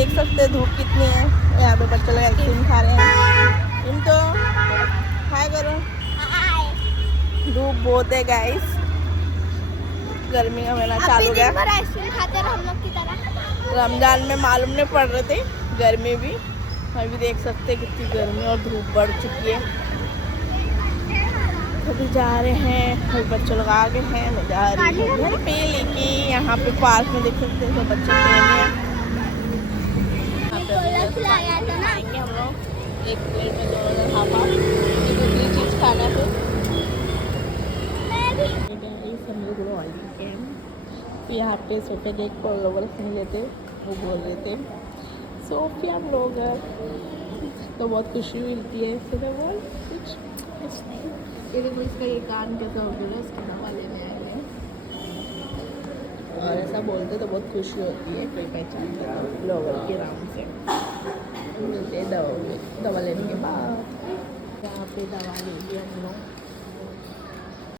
देख सकते हैं धूप कितनी है। यहाँ पे बच्चे लोग आइसक्रीम खा रहे हैं। इनको हाय करो। धूप बहुत है गाइस, गर्मी का महीना चालू हो गया। आइसक्रीम खाते रहो हम लोग की तरह। रमजान में मालूम नहीं पड़ रहे थे गर्मी भी, अभी देख सकते हैं कितनी गर्मी और धूप बढ़ चुकी है। अभी जा रहे हैं, अभी बच्चे लोग आ गए हैं, मैं जा रही हूँ घर पे लेके। यहाँ पे पार्क में देख सकते हैं बच्चे खेल रहे हैं। खाएंगे हम लोग एक प्लेट में 2 हाफ हाफ, दूसरी चीज़ खाना है हम लोग फिर यहाँ पे सोफे देख कर लोग सुन लेते, वो बोल रहे थे सोफिया हम लोग तो बहुत खुशी मिलती है। सुबह बोल कुछ नहीं, ये देखो इसका ये कान कैसा हो गया, इसकी दवा लेने आए हैं और ऐसा बोलते तो बहुत खुशी होती है। कोई पहचानता तो लोगों के नाम से मिलते हैं दवा लेने के बाद। यहाँ पे दवा ले ली हम लोग।